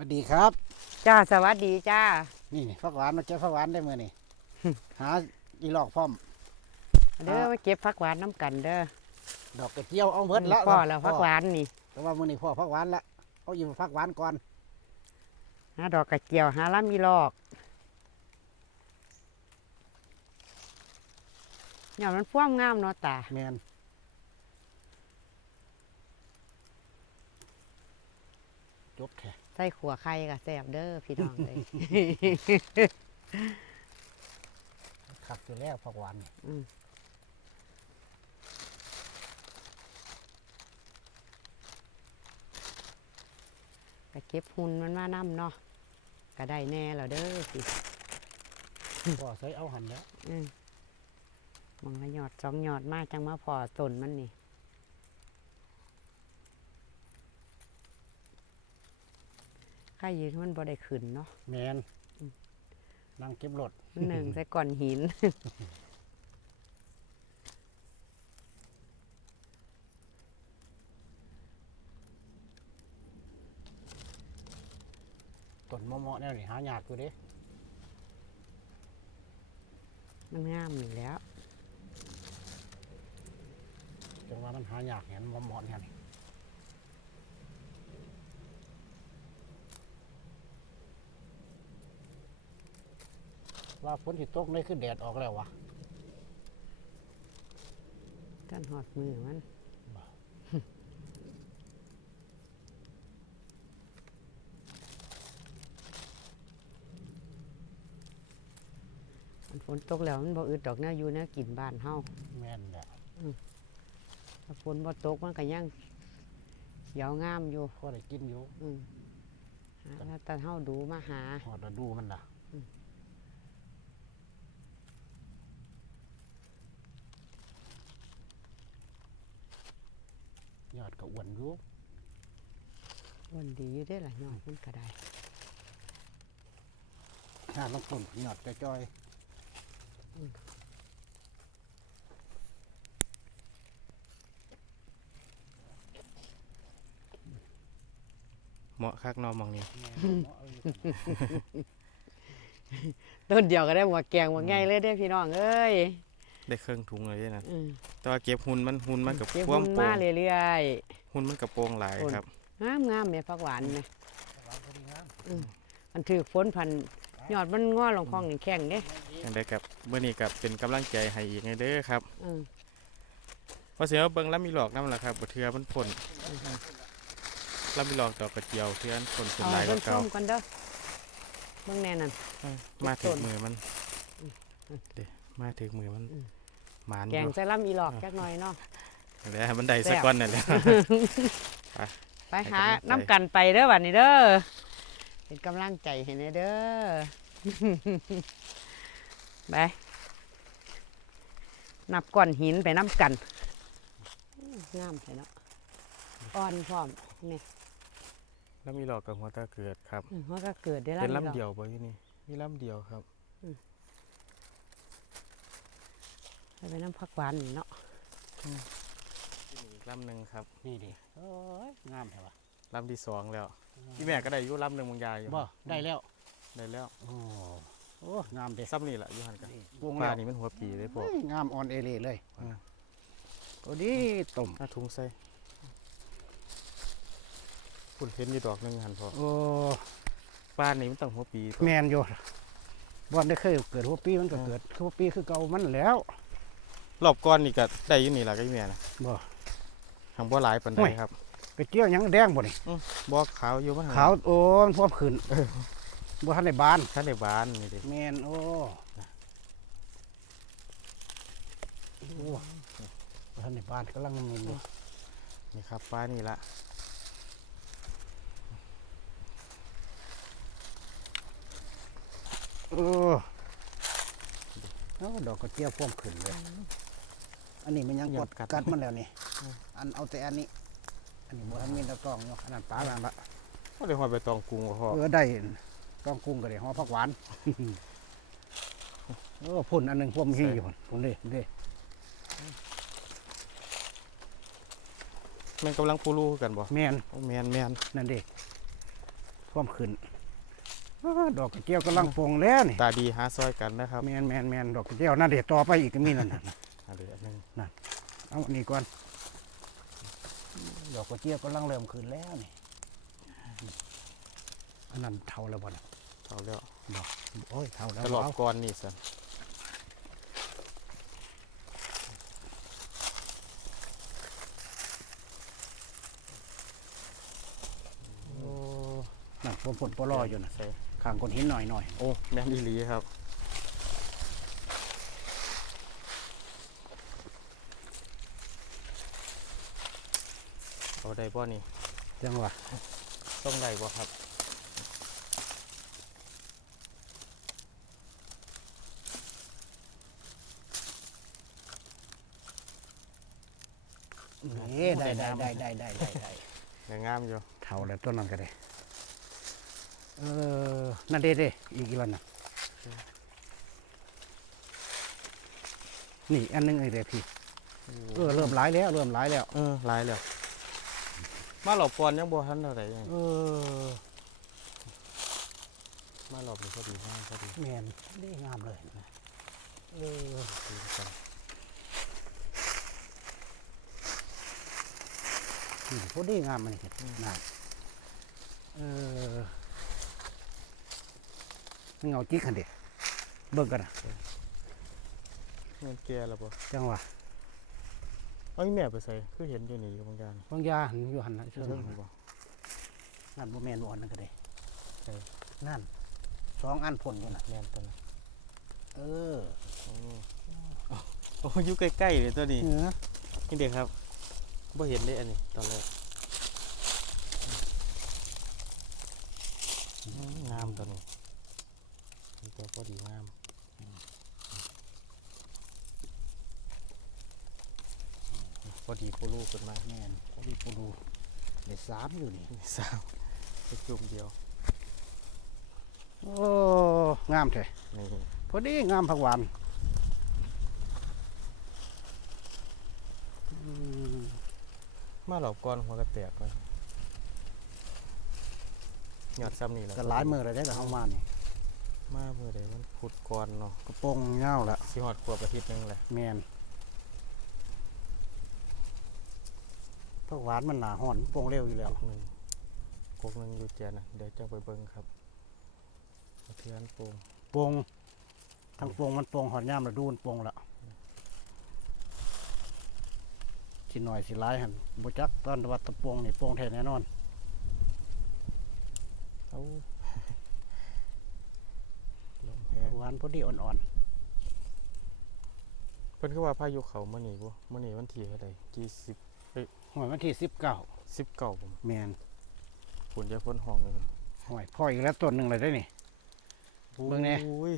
สวัสดีครับ จ้าสวัสดีจ้า นี่ผักหวานมาเก็บผักหวานได้เมื่อนี่ หาอีหลอกพร้อม เด้ออ่ามาเก็บผักหวานน้ำกันเด้อดอกกระเจียวเอาเบิดละพ่อแล้วผักหวานนี่แต่ว่ามื่อนี้พ่อผักหวานละเอาอยู่ผักหวานก่อนหาดอกกระเจียวหาลำมีลอกเนี่ยมันฟ้วมงามเนาะตาแมน จบแค่ใส่ขัวไข่กับแซ่บเด้อพี่น้องเลย ขัดอยู่แล้วผักหวานนี่อืมก็เก็บหุ่นมันมานํเนาะก็ได้แน่แล้วเด้อสิพ่อใส่เอาหันแล้วอืมมองละหยอดสองหยอดมาจังมาพอต้นมันนี่ ข้ายืนมันบ่ได้ขึ้นเนาะแมนนั่งเก็บรถมันหนึ่งใส่ก้อนหิน ต้นมะม่วงแนวนี่หายากอยู่เด้มันงามอยู่แล้วจังว่ามันหายากเห็นมะม่วงเนี่ยนี่ ว่าฝนสิตกเลยคือแดดออกแล้ววะกันหอดมือมันบ่มันฝนตกแล้วมันบ่อึดดอกแนวอยู่แนวกินบ้านเฮาแม่นแหละถ้าฝนบ่ตกมันก็ยังเขียวงามอยู่พอได้กินอยู่อืมหาแล้วแต่เฮาดูมาหาหอดฤดูมันนะ ยอดก็อ้วนอยู่วันดีอยู่ได้อล่ะยอดมันก็ได้ถ้าต้องต้นยอดจะจ้อยเหมาะคักเนอมองนี้แม่นเนาะเอ้ยต้นเดียวก็ได้หมวกแกงหมวกไงเลยได้อพี่น้องเอ้ย ได้เครื่องถุงเลยเด้นะอืมแต่ว่าเก็บหุ่นมันหุ่นมันกับเก็บพ่วหุ่งนโป่มางเรื่อยหุ่นมันกับโปรงหลายโอ้ยครับ ๆงามงามๆแม่ผักหวานแม่วางพอดีงามมันถือฝนพันยอดมันงอลงคลองนี่แข็งเด้อย่างได้กับเมื่อนี้กับเป็นกำลังใจให้อีกไงเด้อครับอืมเพราะเสียว่าเบิ่งแล้วมีหลอกน้ำละครับบ่เทือมันพ่นแล้วมีหลอกดอกกระเจียวเทือนพ่นเป็นเอาหลายกต้ว่านเก่าส้มกันเด้อเบิ่งแน่นั่นเออมาถึต้งนมือมันอืมเด้มาถึงมือมันอืม หมานอแกงยู่ใส่ลำอีหลอกจักหน่อยเนาะแล้วให้มันได้สักแซ่บก้อนนั่นแหละไปหาให้กำลังใจน้ำกันไปเด้อวันนี้เด้อเป็นกำลังใจให้แน่เด้อไปนับก้อนหินไปน้ำกันอื้องามเลยเนาะอ่อนพร้อมนี่แล้วมีหลอกกับหัวตาเกิดครับอืมมันก็เกิดได้เป็นลำลำเดีเดียวยวบ่อยู่นี่มีลำเดียวครับ ไปน้ำผักหวานนี่เนาะอีกลำหนึ่งครับ นี่ดิโอ้ยงามแท้วะลำที่สองแล้วพี่แม่ก็ได้อยู่ลำหนึ่งบางยายอยู่บ่ได้แล้วได้แล้วโอ้โอ้งามเด้ซ้ำนี่แหละอยู่หันกันปรุงปลาแล้วนี่มันหัวปีเลยพวกเฮ้ยงามออนเอเล่เลยอ่าโอ้ดีต้มถ้าถุงใส่คุณเห็นอยู่ดอกหนึงหันพอโอ้ปลานี่มันต้องหัวปีตัวแมนอยู่บอนได้เคยเกิดหัวปีมันก็เกิดหัวปีคือเก่ามันแล้ว รอบก้อนนี่ก็ได้อยู่นี่แหละก็พี่แม่นะบ่ ทางบ่หลายปานใดโอ้ย ครับกระเจียวหยังแดงบ่นี่บ่ขาวอยู่มันขาวโอ้มันพวมขึ้นบ่ทันได้บานท่านได้บานนี่ดิแมนโอ้โอ้บ่ทันได้บานกำลังมีอยู่นี่ครับปลานี่ละโอ้เอาดอกกระเจียวพวมขึ้นเลย อันนี้มันยังกดกัดมันแล้วนี่ อันเอาแต่อันนี้ อันนี้บ่ทันมีตะกร้องเนาะอันนั้นปลาบางละก็ได้หอยใบตองกรุงบ่พอเออได้ต้องกุ้งก็ได้ห่อผักหวานเออพุ่นอันหนึงพวกมีอยู่พุ่นพุ่นเด้เด้มันกำลังปูรูกันบ่แมนโอ้แม่นแม่นนั่นเด้พร้อมขึ้นอ้าดอกกระเจียวกำลังปลงแล้วนี่ตาดีหาซอยกันนะครับแมนแมนแมนดอกกระเจียวน่าเด็ดต่อไปอีกก็มีนั่น น่ะอันเดียวนึงเอาอันนี้ก่อนดอกกระเจียวกำลังเริ่มขึ้นแล้วนี่อันนั้นเท่าแล้วบ่น่ะเท่าแล้วโอ้ยเท่าแล้วตลอดเอาก่อนนี่สันโอ้นั่นผมผลปลออยู่นะใส่ข้างก้อนหินหน่อยหน่อยโอ้แม่นอีหลีครับ เอาได้ บ่นี่จังหวะต้องได้บ่ครับนี่ได้ได้ได้ได้ได้ได้ได้ยังงามอยู่เท่าแล้วต้นนั้นก็ได้เออนั่นเด้เด้อีกอีกแล้วนะนี่อันหนึงไอ้เด้พี่เออเริ่มหลายแล้วเริ่มหลายแล้วเออหลายแล้ว มาหลบก่อนยังบ่ทันเท่าไหร่ยังเออมาหลบนี่พอดีมากพอดีแมนได้งามเลยนะเออดีจังนี่พอดีงามมันนี่น่าเออเงาจิกขันเด็เบิ่งกันนะเงินแก่แล้วบ่จังหวะ เอ้ยแม่ไปใส่คือเห็นอยู่นี่อยู่บางอย่างบางอยางหันอยู่หันนะเชิเชิงงบ่นั่นบ่แม่นบ่อันนั่นก็ได้เออนั่นสองอันพ่นอยู่น่ะแม่นตัวนั้นเออโอ้โอ้อยู่ใกล้ๆเลยตัวนี้เออนี่เด็กครับบ่เห็นเลยอันนี้ตอนแรกอืมงามตัวนี้มีตัวพอดีงาม อดีปูลูกขึ้นมาแม่นพอดีปูดูได้สามอยู่นี่มีสามไปจุ่มเดียว โอ้งามแท้นี่พอดีงามผักหวานอืมมาหลอกก้อนหัวกระแตกเลยหยอดซ้ำนี่แหละก็หลายมื้อแล้วได้แต่เฮามานี่มาเมื่อใดมันขุดก้อนเนาะกระโปรงยาวละสิหอดขวบอาทิตย์หนึงแหละแม่น ผักหวานมันหนาห่อนโปร่งเร็วอยู่แล้วกกหนึ่งกกหนึ่งอยู่เจียนะเดี๋ยวจะไปเบิ่งครับเอาเทียนโป่งโปร่งทั้งโปร่งมันโปร่งหอดย่ามแล้วดูมันโปร่งละสิหน่อยสิหลายหั่นบ่จักตอนวัดตะโปร่งนี่โปร่งแท้แน่นอนเอ้าลมแห้ผังกหวานพอดีอ่อนเพิ่นคือว่าพายุเขามื้อนี้บ่มื้อนี้วันที่เท่าใดยี่สิบๆ หอยวันที่สิบเก้าสิบเก้าผมแมนฝนจะพ้นห้องเลยหอยพ่ออีกแล้วต้นหนึ่งเลยได้นี่เบิ่งแน่อุ้ย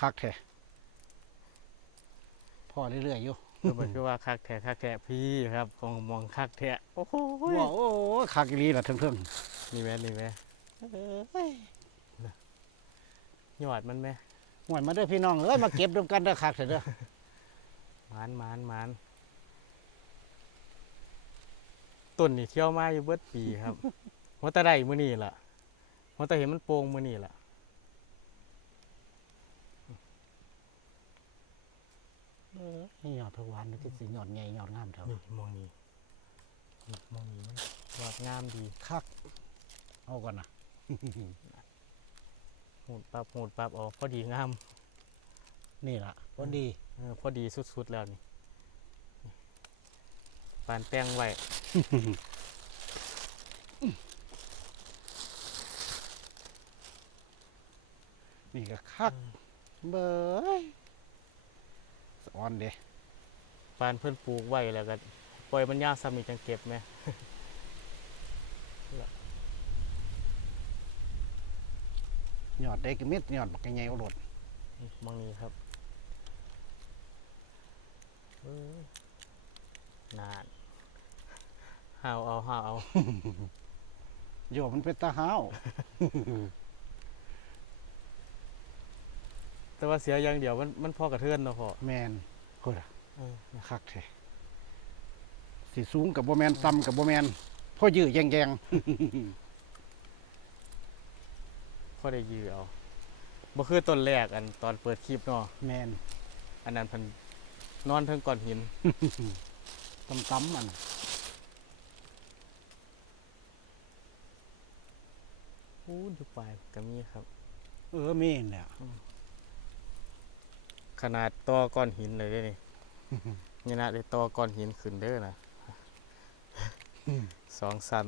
คักแท้พ่อเรื่อยๆอยู่เพิ่นบอกคือว่าคักแท้คักแท้พี่ครับของมองคักแท้โอ้โหว้าวโอ้ยคักอีหลีล่ะเทิงนี่แม่นี่แม่เอ้ยน่ะยอดมันแม่ๆหวยมาเด้อพี่น้องเอ้ยมาเก็บรวมกันเด้อคักเถอะเด้อหมานหมานหมาน ต้นนี่เที่ยวมาอยู่เบิดปีครับหัวตะไดมื้อนี้ล่ะหัวตะเห็นมันโป่งมื้อนี้ล่ะนี่ยอดผักวานนี่คือสิยอดใหญ่ยอดงามเท่านี่มองนี้นี่มองนี้มันยอดงามดีคักเอาก่อนนะหูดปับหูดปับออกพอดีงาม นี่ล่ะพอดีเออพอดีสุดๆแล้วนี่นี่ปานแป้งไว้ นี่ก็คักเบ้ยสอนเด้ปานเพื่อนปลูกไว้แล้วก็ปล่อยมันยาวซ้ำนี่จังเก็บไหมยอดได้ก็มิดยอดบักใหญ่เอาโลดนี่มองนี้ครับเอ้ยนาน หาวเอาหาวเอาโยมมันเป็นตาห้าว แต่ว่าเสียอย่างเดียวมันมันพอกระเทือนเนาะพ่อแมนโคตรเออคักแท้สีสูงกับบ่แมนต่ำกับบ่แมนพ่อยื้อแยงแยงอได้ยื้อเอาบ่คือต้นแรกอันตอนเปิดคลิปเนาะแมนอันนั้นเพันนอนเทิงก้อนหิน ตำตำๆมัน พูดอยู่ปลายก็มีครับ เออมีเนี่ยขนาดต่อก้อนหินเลยเด้นี่ นี่นะได้ต่อก้อนหินขึ้นเด้อนะสองสั้น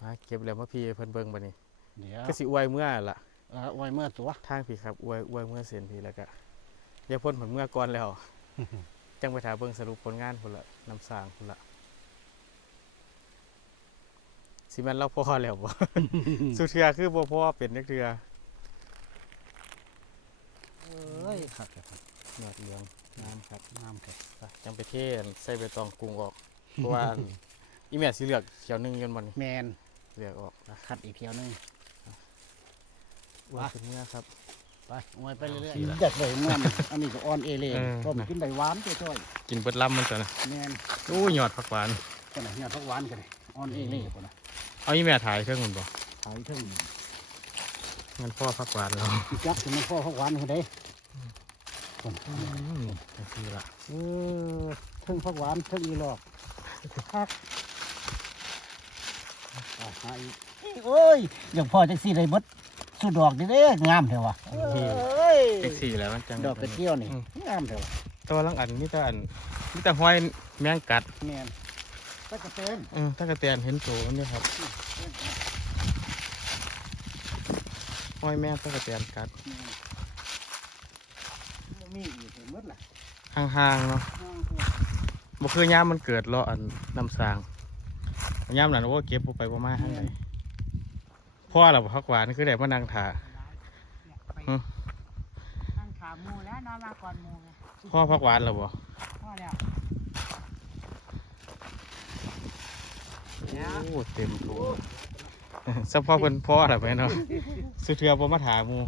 มาเก็บแล้วมาพี่ให้เพิ่นเบิ่งบัดนี้เดี๋ยวก็สิอวยเมื่อล่ะเออไว้เมื่อตัว ทางพี่ครับอวยอวยเมื่อเสร็จพี่แล้วก็เดี๋ยวพ่นผลเมื่อก่อนแล้ว จังไปถาเบิ่งสรุปผลงานพุ่นละนำสร้างพุ่นละสิแม่นเราพอแล้วบ่ สุดเทือคือบ่พอเป็นนักเทือเอ้ยครับครับหนวดเหลืองน้ำครับน้ำครับไปจังไปเทศใส่ใบตองกรุงออกเพราะว่าอันอีแม่สิเลือกเขียวหนึงยนต์บ่นี่แมนเลือกออกนะขัดอีกเที่ยวหนึงอวยเป็นเมื่อครับ ไปเอาไว้ไปเรื่อยสี่ละๆอยากเลยมันอันนี้ก็ออนเอเลยเออต้มกินใบหวานจ้อยกินเบิดลำมันตัวนะๆแมนโอ้ยยอดผักหวานกันนะเนี่ยพักหวานกันเลยออนเอเล่คนนะเอาอีแม่ถ่ายเครื่องมันบ่ขายถึงงั้นพ่อผักหวานเราจักถึงมันพ่อพักหวานคนใดคนอืมจังซี่ล่ะเออถึงพักหวานถึงอีหลอกพักอะหาอีกโอ้ยอย่างพ่อจักซี่ได้เบด สุดดอกนี่เด้งามเถอะวะเอ้ยเอ็กซี่แล้วมันจังดอกกระเจียวนี่งามเถอะวะตัวลังอันนี่ต่อันนี่แต่ห้อยแมงกัดแมนตะกะเตนเออถ้ากระเตียนเห็นโตมันนี่ครับห้อยแมงถ้ากระเตียนกัดมีอีกหมดล่ะห่างๆเนาะบ่คือย่ามมันเกิดเลาะอันน้ำสางย่ามนั้นว่าเก็บไปบ่มาทางใด พ่อเราบ่พักหวานคือได้มานั่งถ่าอืมตั้งขาหมูแล้วนอนมาก่อนหมูไงพ่อพักหวานเราบ่พ่อแล้วโอ้เต็มโถสะพ่อเพิ่นพ่อล่ะแม่เนาะสุเทือบ่มาถามหมู่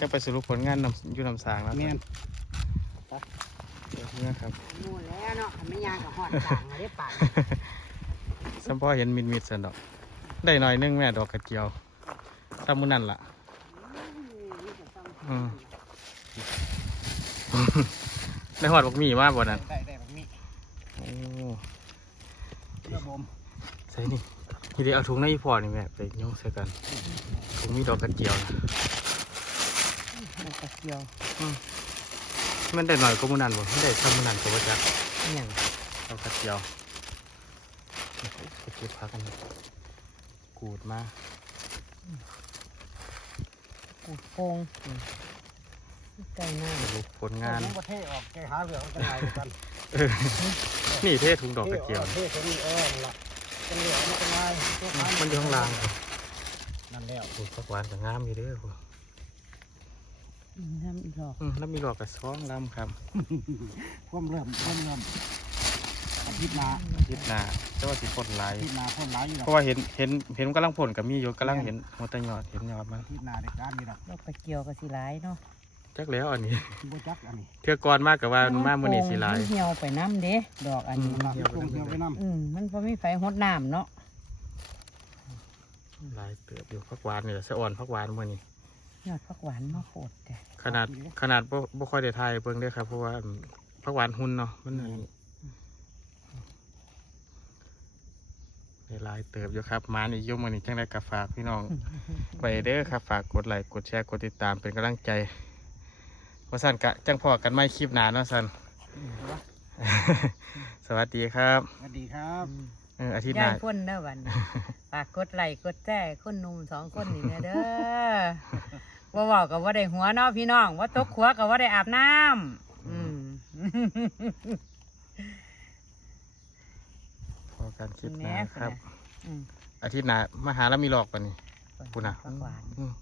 จะไปสรุปผลงานนำอยู่นำสางแล้วแม่นเดี๋ยวเนี่ยครับหมูแล้วเนาะไม่ยางกับหอดต่างอะไรป่านสัมพ่อเห็นมิดมิดๆสันดอก ได้หน่อยนึงแม่ดอกกระเจียวซ้ำมือนั่นล่ะอืมได้หอดบักหมี่มากบ่นั่นได้ได้แบบนี้โอ้ระบมใส่นี่นี่เดี๋ยวเอาถุงในอีพอนี่แม่ไปโยงใส่กันถุงมีดอกกระเจียวนะกระเจียวมันได้หน่อยก็มือนั่นบ่มันได้ซ้ำมือนั่นก็บ่จักอย่างดอกกระเจียวไปเก็บพักกัน กูดมากูดโกงใกล้หน้าสรุปผลงานผมก็เทออกแกหาเหลืองกันไหนกันนี่เทถุงดอกกระเจียวเทตัวนี้เออนั่นล่ะเป็นเหลืองมันเป็นไงตัวอืขามมันอยู่ข้างล่างครับนั่นแล้วโอ้ยผักหวานก็งามอยู่เด้อพุ่นน้ำดอกอืมแล้วมีดอกกระซ้องลำครับความเริ่มความเริ่มอาทิต ย์หนายิบหนาแต่ว่าสิผลหลายอาทิตย์หนาคนหลายอยู่หรเพอกราะว่าเห็นเห็นเห็นมันกำลังผลกับมีอยู่กำลังเห็นหัวแตะยอดเห็นยอดมันอาทิตย์หนาได้การอยู่หรอกดอกกระเจียวก็สิหลายเนาะจักแล้วอันนี้ บ่จักอันนี้เทื่อก่อนมากกับว่ามันมามื้อนี้สิหลาย มันเหี่ยวไปน้ำเด้ดอกอันนี้หลักตรงเที่ยวไปน้ำอืมมันพอมีไฟหดน้ำเนาะหลายเติบอยู่ผักหวานนี่แหละสะอ่อนผักหวานมื้อนี้ยอดผักหวานมาโคตรแต่ขนาดขนาดบ่บ่ค่อยได้ทายเบิ่งเด้อครับเพราะว่าอืมผักหวานหุ่นเนาะมันอันนี้ได้ห ลายเติบอยู่ครับมานี่อยุ่มื้อนี้จังได๋ก็ฝากพี่น้องไปเด้อครับฝากกดไลค์กดแชร์กดติดตามเป็นกำลังใจว่าสันกะจังพอกันไม่คลิปหนาเนาะสันสวัสดีครับสวัสดีครับเอออาทิตย์หยาน้ายพ่นเด้อวันนี้ฝากกดไลค์กดแจ้คนหนุ่มสองคนนี่เนี่ยเด้อว่าเว้ากับว่าได้หัวเนาะพี่น้อง ว่าตกขัวกับว่าได้อาบน้ำอืม พอกันคลิปหน้าครับ อืมอาทิตย์หน้ามาหาแล้วมีหลอกปะนี่ปุ่นอะ ผักหวานอืม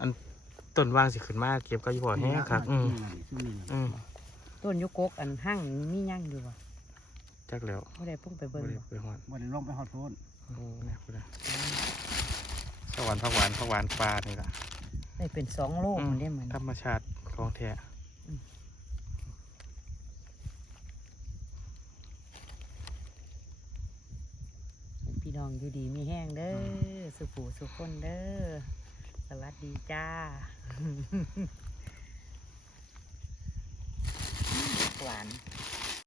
อันต้นว่างสิขึ้นมาเก็บก็อยู่บ่อแห้งครับ อืมอืมต้นยุกกอันหั่งมีย่างอยู่บ่จักแล้วไม่ได้พุ่งไปบ่เบิ่งได้บ่ไปหอดวันนี้ลงไปฮอดโพนโอ้เนี่ยพุ่นอะสวรรค์ผักหวานผักหวานปลานี่ล่ะได้เป็นสองโลอืมมันได้เหมือน ธรรมชาติของแท้อืม พี่น้องอยู่ดีมีแห้งเด้อสุผูสุคนเด้อสวัสดีจ้าหวาน